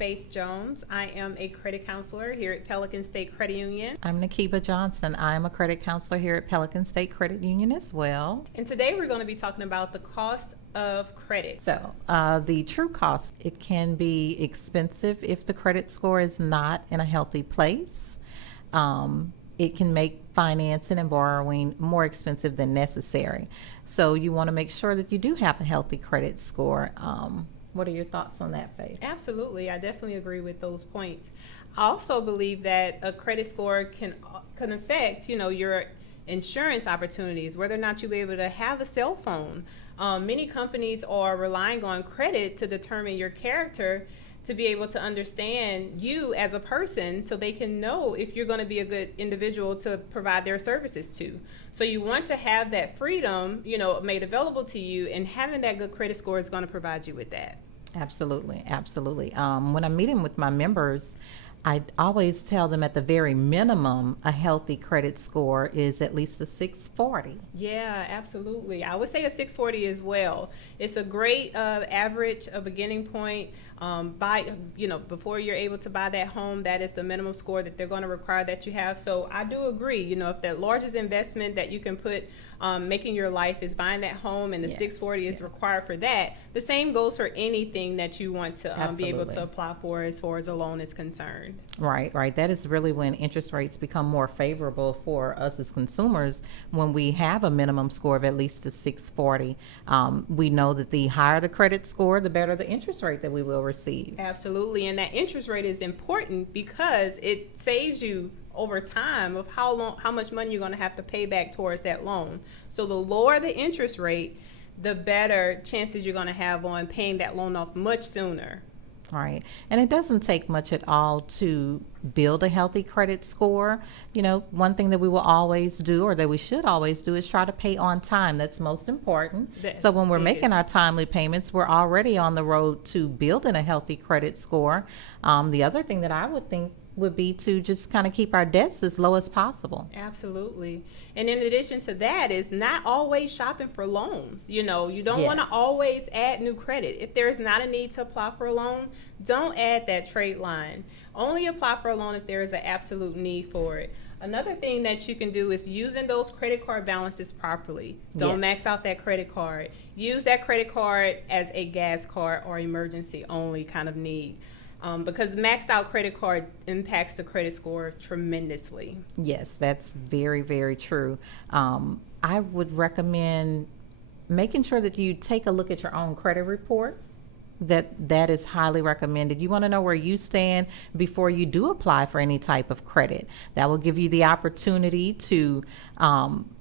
Faith Jones. I am a credit counselor here at Pelican State Credit Union. I'm Nekiba Johnson. I'm a credit counselor here at Pelican State Credit Union as well. And today we're going to be talking about the cost of credit. So, the true cost, it can be expensive if the credit score is not in a healthy place. It can make financing and borrowing more expensive than necessary. So you want to make sure that you do have a healthy credit score. What are your thoughts on that, Faith? Absolutely. I definitely agree with those points. I also believe that a credit score can affect, your insurance opportunities, whether or not you'll be able to have a cell phone. Many companies are relying on credit to determine your character, to be able to understand you as a person so they can know if you're going to be a good individual to provide their services to. So you want to have that freedom, made available to you, and having that good credit score is going to provide you with that. Absolutely, absolutely. When I'm meeting with my members, I always tell them at the very minimum, a healthy credit score is at least a 640. Yeah, absolutely. I would say a 640 as well. It's a great average, a beginning point. Before you're able to buy that home, that is the minimum score that they're going to require that you have. So I do agree, if the largest investment that you can put making your life is buying that home, and the 640 is required for that, the same goes for anything that you want to be able to apply for as far as a loan is concerned. Right. That is really when interest rates become more favorable for us as consumers. When we have a minimum score of at least a 640, we know that the higher the credit score, the better the interest rate that we will receive. Absolutely, and that interest rate is important because it saves you over time of how much money you're going to have to pay back towards that loan. So the lower the interest rate, the better chances you're going to have on paying that loan off much sooner. Right. And it doesn't take much at all to build a healthy credit score. One thing that we will always do, or that we should always do, is try to pay on time. That's most important. So when we're making our timely payments, we're already on the road to building a healthy credit score. The other thing that I would think would be to just kind of keep our debts as low as possible. Absolutely. And in addition to that is not always shopping for loans. You don't want to always add new credit. If there is not a need to apply for a loan, don't add that trade line. Only apply for a loan if there is an absolute need for it. Another thing that you can do is using those credit card balances properly. Don't max out that credit card. Use that credit card as a gas card or emergency only kind of need. Because maxed out credit card impacts the credit score tremendously. Yes, that's very, very true. I would recommend making sure that you take a look at your own credit report. That is highly recommended. You want to know where you stand before you do apply for any type of credit. That will give you the opportunity to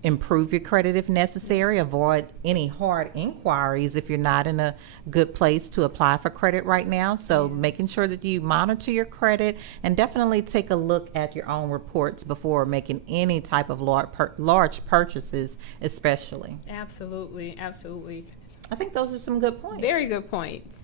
improve your credit if necessary, avoid any hard inquiries if you're not in a good place to apply for credit right now. So making sure that you monitor your credit, and definitely take a look at your own reports before making any type of large purchases, especially. Absolutely. I think those are some good points. Very good points.